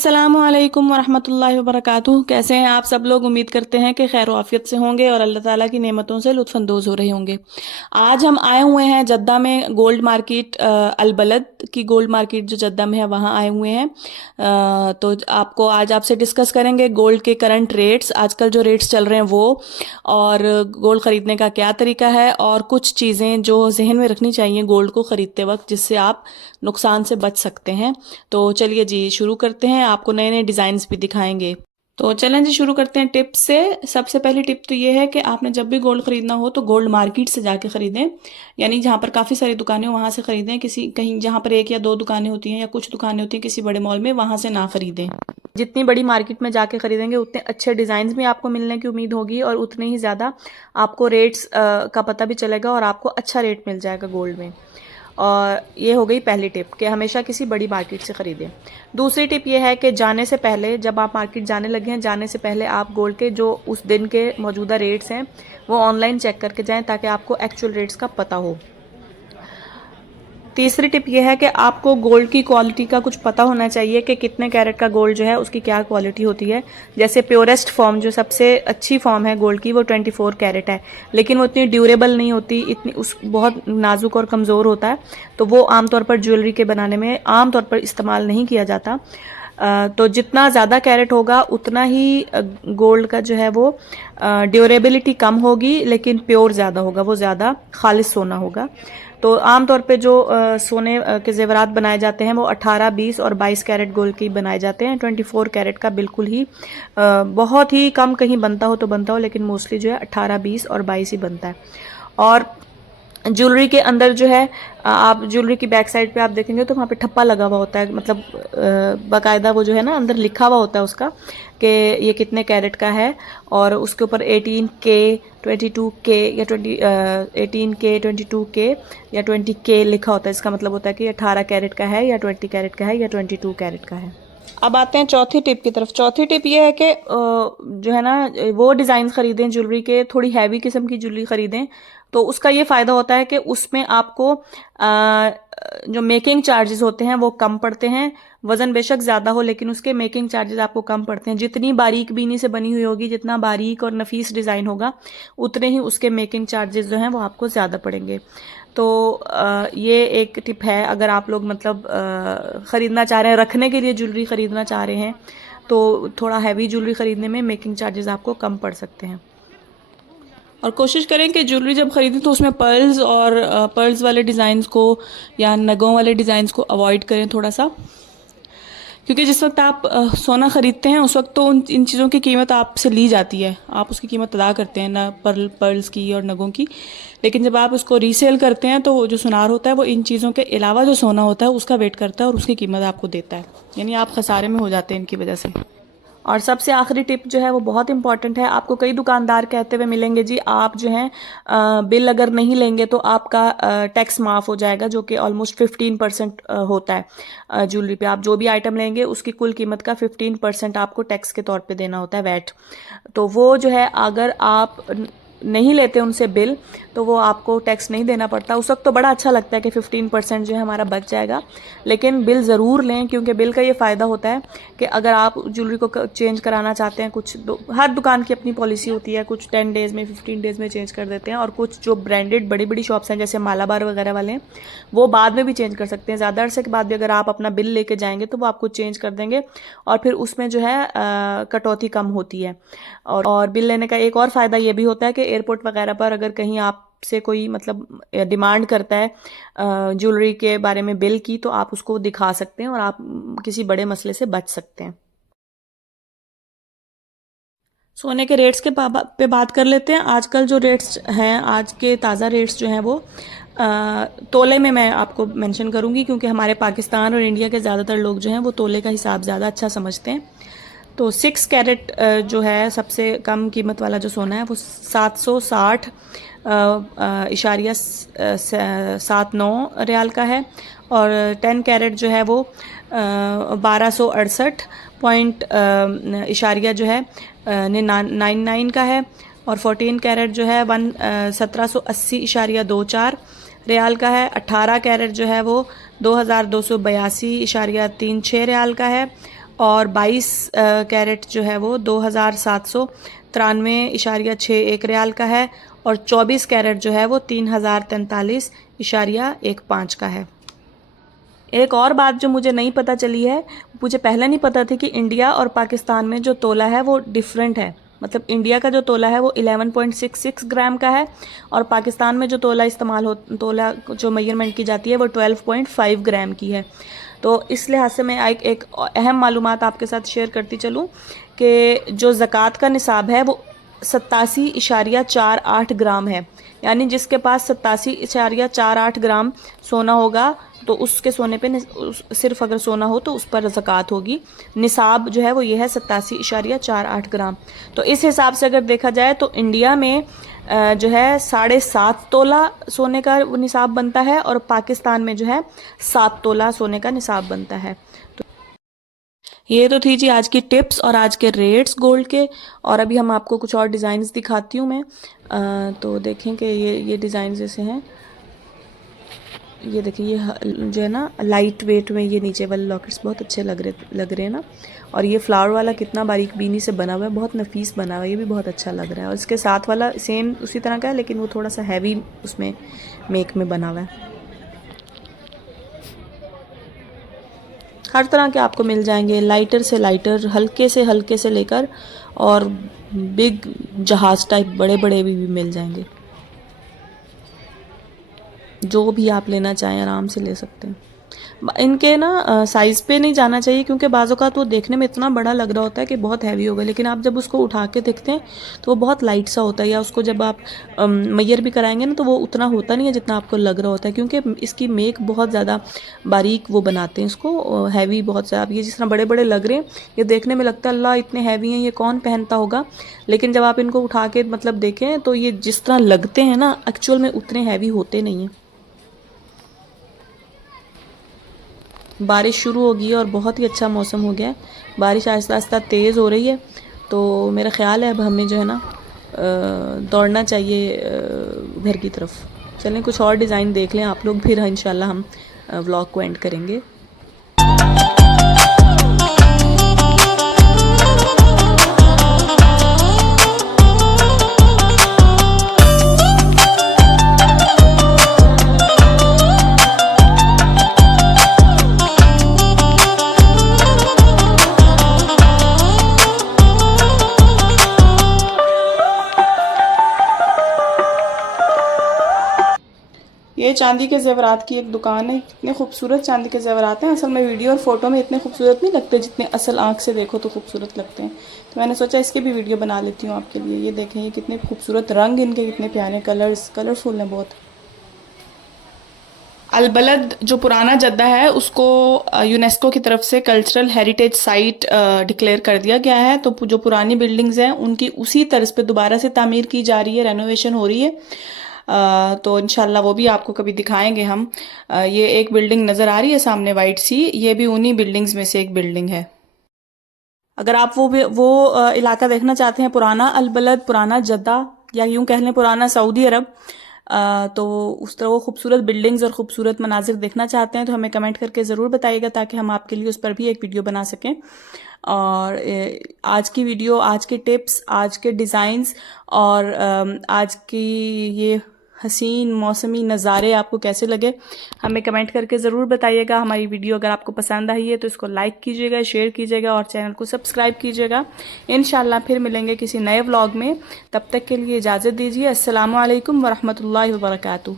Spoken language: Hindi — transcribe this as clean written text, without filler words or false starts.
अस्सलामुअलैकुम वरहमतुल्लाहि वबरकातुहू। कैसे हैं आप सब लोग? उम्मीद करते हैं कि खैर आफियत से होंगे और अल्लाह ताला की नेमतों से लुत्फ़अंदोज़ हो रहे होंगे। आज हम आए हुए हैं जद्दा में गोल्ड मार्केट, अलबलद की गोल्ड मार्केट जो जद्दा में है वहाँ आए हुए हैं। तो आपको आज आपसे डिस्कस करेंगे गोल्ड के करंट रेट्स, आजकल जो रेट्स चल रहे हैं वो, और गोल्ड ख़रीदने का क्या तरीका है, और कुछ चीज़ें जो जहन में रखनी चाहिए गोल्ड को ख़रीदते वक्त जिससे आप नुकसान से बच सकते हैं। तो चलिए जी शुरू करते हैं, आपको नए नए डिज़ाइंस भी दिखाएंगे। तो चलें जी शुरू करते हैं टिप्स से। सबसे पहली टिप तो ये है कि आपने जब भी गोल्ड ख़रीदना हो तो गोल्ड मार्केट से जाके ख़रीदें, यानी जहाँ पर काफ़ी सारी दुकानें हो वहाँ से ख़रीदें। किसी कहीं जहाँ पर एक या दो दुकानें होती हैं या कुछ दुकानें होती हैं किसी बड़े मॉल में, वहाँ से ना ख़रीदें। जितनी बड़ी मार्केट में जाके ख़रीदेंगे उतने अच्छे डिज़ाइंस भी आपको मिलने की उम्मीद होगी और उतने ही ज़्यादा आपको रेट्स का पता भी चलेगा और आपको अच्छा रेट मिल जाएगा गोल्ड में। और ये हो गई पहली टिप कि हमेशा किसी बड़ी मार्केट से ख़रीदें। दूसरी टिप ये है कि जाने से पहले, जब आप मार्केट जाने लगे हैं, जाने से पहले आप गोल्ड के जो उस दिन के मौजूदा रेट्स हैं वो ऑनलाइन चेक करके जाएं ताकि आपको एक्चुअल रेट्स का पता हो। तीसरी टिप यह है कि आपको गोल्ड की क्वालिटी का कुछ पता होना चाहिए कि कितने कैरेट का गोल्ड जो है उसकी क्या क्वालिटी होती है। जैसे प्योरेस्ट फॉर्म, जो सबसे अच्छी फॉर्म है गोल्ड की, वो 24 कैरेट है, लेकिन वो इतनी ड्यूरेबल नहीं होती, इतनी उस बहुत नाजुक और कमज़ोर होता है, तो वो आमतौर पर ज्वेलरी के बनाने में आमतौर पर इस्तेमाल नहीं किया जाता। तो जितना ज़्यादा कैरेट होगा उतना ही गोल्ड का जो है वो ड्यूरेबिलिटी कम होगी, लेकिन प्योर ज़्यादा होगा, वो ज़्यादा खालिस सोना होगा। तो आमतौर पे जो सोने के ज़ेवरात बनाए जाते हैं वो 18, 20 और 22 कैरेट गोल्ड के बनाए जाते हैं। 24 कैरेट का बिल्कुल ही बहुत ही कम कहीं बनता हो तो बनता हो, लेकिन मोस्टली जो है 18, 20 और 22 ही बनता है। और ज्वेलरी के अंदर जो है, आप ज्वेलरी की बैक साइड पे आप देखेंगे तो वहाँ पे ठप्पा लगा हुआ होता है, मतलब बाकायदा वो जो है ना अंदर लिखा हुआ होता है उसका कि ये कितने कैरेट का है, और उसके ऊपर 18K, 22K या 18K, 22K या 20K लिखा होता है। इसका मतलब होता है कि 18 कैरेट का है या 20 कैरेट का है या 22 कैरेट का है। अब आते हैं चौथी टिप की तरफ। चौथी टिप ये है कि जो है ना वो डिज़ाइन ख़रीदें ज्वेलरी के, थोड़ी हैवी किस्म की ज्वेलरी ख़रीदें। तो उसका ये फ़ायदा होता है कि उसमें आपको जो मेकिंग चार्जेस होते हैं वो कम पड़ते हैं। वज़न बेशक ज़्यादा हो लेकिन उसके मेकिंग चार्जेस आपको कम पड़ते हैं। जितनी बारीक बीनी से बनी हुई होगी, जितना बारीक और नफीस डिज़ाइन होगा, उतने ही उसके मेकिंग चार्जेस जो हैं वो आपको ज़्यादा पड़ेंगे। तो ये एक टिप है, अगर आप लोग मतलब ख़रीदना चाह रहे हैं, रखने के लिए ज्वेलरी ख़रीदना चाह रहे हैं, तो थोड़ा हैवी ज्वेलरी ख़रीदने में मेकिंग चार्जेस आपको कम पड़ सकते हैं। और कोशिश करें कि ज्वेलरी जब ख़रीदें तो उसमें पर्ल्स और पर्ल्स वाले डिज़ाइंस को या नगों वाले डिज़ाइंस को अवॉइड करें थोड़ा सा, क्योंकि जिस वक्त आप सोना ख़रीदते हैं उस वक्त तो इन चीज़ों की कीमत आपसे ली जाती है, आप उसकी कीमत अदा करते हैं ना, पर्ल्स की और नगों की। लेकिन जब आप उसको रीसेल करते हैं तो जो सुनार होता है वो इन चीज़ों के अलावा जो सोना होता है उसका वेट करता है और उसकी कीमत आपको देता है, यानी आप खसारे में हो जाते हैं इनकी वजह से। और सबसे आखिरी टिप जो है वो बहुत इंपॉर्टेंट है। आपको कई दुकानदार कहते हुए मिलेंगे, जी आप जो हैं बिल अगर नहीं लेंगे तो आपका टैक्स माफ़ हो जाएगा, जो कि ऑलमोस्ट 15% होता है ज्वेलरी पे। आप जो भी आइटम लेंगे उसकी कुल कीमत का 15% आपको टैक्स के तौर पे देना होता है, वैट। तो वो जो है अगर आप नहीं लेते उनसे बिल तो वो आपको टैक्स नहीं देना पड़ता। उस वक्त तो बड़ा अच्छा लगता है कि 15% जो है हमारा बच जाएगा, लेकिन बिल ज़रूर लें, क्योंकि बिल का ये फ़ायदा होता है कि अगर आप ज्वेलरी को चेंज कराना चाहते हैं, हर दुकान की अपनी पॉलिसी होती है, कुछ 10 डेज़ में, 15 डेज़ में चेंज कर देते हैं, और कुछ जो ब्रांडेड बड़ी बड़ी शॉप्स हैं जैसे मालाबार वगैरह वाले हैं वो बाद में भी चेंज कर सकते हैं। ज़्यादा अरसे के बाद भी अगर आप अपना बिल लेके जाएंगे तो वो आपको चेंज कर देंगे, और फिर उसमें जो है कटौती कम होती है। और बिल लेने का एक और फ़ायदा ये भी होता है कि एयरपोर्ट वगैरह पर अगर कहीं आपसे कोई मतलब डिमांड करता है ज्वेलरी के बारे में बिल की, तो आप उसको दिखा सकते हैं और आप किसी बड़े मसले से बच सकते हैं। सोने के रेट्स के पे बात कर लेते हैं। आजकल जो रेट्स हैं, आज के ताज़ा रेट्स जो हैं वो तोले में मैं आपको मेंशन करूंगी, क्योंकि हमारे पाकिस्तान और इंडिया के ज़्यादातर लोग जो हैं वो तोले का हिसाब ज़्यादा अच्छा समझते हैं। तो 6 कैरेट जो है सबसे कम कीमत वाला जो सोना है वो 760.79 रियाल का है, और 10 कैरेट जो है वो 1268 जो है 99 का है, और 14 कैरेट जो है 1780.24 रियाल का है। 18 कैरेट जो है वो 2282.36 रियाल का है, और 22 कैरेट जो है वो 2793.61 रियाल का है, और 24 कैरेट जो है वो 3043.15 का है। एक और बात जो मुझे नहीं पता चली है, मुझे पहले नहीं पता थी कि इंडिया और पाकिस्तान में जो तोला है वो डिफरेंट है। मतलब इंडिया का जो तोला है वो 11.66 ग्राम का है, और पाकिस्तान में जो तोला तोला जो मेजरमेंट की जाती है वो 12.5 ग्राम की है। तो इस लिहाज से मैं एक अहम मालूमात आपके साथ शेयर करती चलूँ कि जो ज़कात का निसाब है वो 87.48 ग्राम है। यानी जिसके पास 87.48 ग्राम सोना होगा तो उसके सोने पे सिर्फ अगर सोना हो तो उस पर ज़कात होगी। निसाब जो है वो ये है 87.48 ग्राम। तो इस हिसाब से अगर देखा जाए तो इंडिया में जो है 7.5 तोला सोने का निसाब बनता है, और पाकिस्तान में जो है 7 तोला सोने का निसाब बनता है। तो ये तो थी जी आज की टिप्स और आज के रेट्स गोल्ड के। और अभी हम आपको कुछ और डिज़ाइंस दिखाती हूँ मैं। तो देखें कि ये डिज़ाइन जैसे हैं, ये देखिए ये जो है ना लाइट वेट में ये नीचे वाले लॉकेट्स बहुत अच्छे लग रहे हैं ना। और ये फ्लावर वाला कितना बारीक बीनी से बना हुआ है, बहुत नफीस बना हुआ है, ये भी बहुत अच्छा लग रहा है। और इसके साथ वाला सेम उसी तरह का है, लेकिन वो थोड़ा सा हैवी उसमें मेक में बना हुआ है। हर तरह के आपको मिल जाएंगे, लाइटर से लाइटर, हल्के से लेकर और बिग जहाज टाइप बड़े बड़े भी मिल जाएंगे। जो भी आप लेना चाहें आराम से ले सकते हैं। इनके ना साइज़ पे नहीं जाना चाहिए, क्योंकि बाज़ औक़ात वो देखने में इतना बड़ा लग रहा होता है कि बहुत हैवी होगा, लेकिन आप जब उसको उठा के देखते हैं तो वो बहुत लाइट सा होता है। या उसको जब आप मैयर भी कराएंगे ना तो वो उतना होता नहीं है जितना आपको लग रहा होता है, क्योंकि इसकी मेक बहुत ज़्यादा बारीक वो बनाते हैं इसको, हैवी बहुत ज़्यादा। आप ये जिस तरह बड़े बड़े लग रहे हैं, ये देखने में लगता है अल्लाह इतने हैवी हैं, ये कौन पहनता होगा। लेकिन जब आप इनको उठा के मतलब देखें तो ये जिस तरह लगते हैं ना, एक्चुअल में उतने हैवी होते नहीं हैं। बारिश शुरू हो गई है और बहुत ही अच्छा मौसम हो गया है। बारिश आहिस्ता आहिस्ता तेज़ हो रही है, तो मेरा ख़्याल है अब हमें जो है ना दौड़ना चाहिए घर की तरफ। चलें कुछ और डिज़ाइन देख लें आप लोग, फिर इंशाल्लाह हम व्लॉग को एंड करेंगे। ये चांदी के ज़ेवरात की एक दुकान है। इतने खूबसूरत चांदी के ज़ेवरात हैं, असल में वीडियो और फ़ोटो में इतने खूबसूरत नहीं लगते जितने असल आँख से देखो तो खूबसूरत लगते हैं। तो मैंने सोचा इसकी भी वीडियो बना लेती हूँ आपके लिए। ये देखें ये कितने खूबसूरत रंग, इनके कितने प्यारे कलरफुल हैं बहुत। अलबलद जो पुराना जद्दा है उसको यूनेस्को की तरफ से कल्चरल हेरिटेज साइट डिक्लेयर कर दिया गया है। तो जो पुरानी बिल्डिंग्स हैं उनकी उसी तर्ज पे दोबारा से तामीर की जा रही है, रेनोवेशन हो रही है। तो इंशाल्लाह वो भी आपको कभी दिखाएंगे हम। ये एक बिल्डिंग नज़र आ रही है सामने वाइट सी, ये भी उन्हीं बिल्डिंग्स में से एक बिल्डिंग है। अगर आप वो इलाका देखना चाहते हैं, पुराना अलबलद, पुराना जद्दा, या यूं कह लें पुराना सऊदी अरब, तो उस तरह वो खूबसूरत बिल्डिंग्स और ख़ूबसूरत मनाजिर देखना चाहते हैं तो हमें कमेंट करके ज़रूर बताइएगा, ताकि हम आपके लिए उस पर भी एक वीडियो बना सकें। और आज की वीडियो, आज के टिप्स, आज के डिज़ाइंस और आज की ये हसीन मौसमी नज़ारे आपको कैसे लगे हमें कमेंट करके ज़रूर बताइएगा। हमारी वीडियो अगर आपको पसंद आई है तो इसको लाइक कीजिएगा, शेयर कीजिएगा और चैनल को सब्सक्राइब कीजिएगा। इंशाल्लाह फिर मिलेंगे किसी नए व्लॉग में, तब तक के लिए इजाज़त दीजिए। अस्सलामु अलैकुम वरहमतुल्लाहि वबरकातुहू।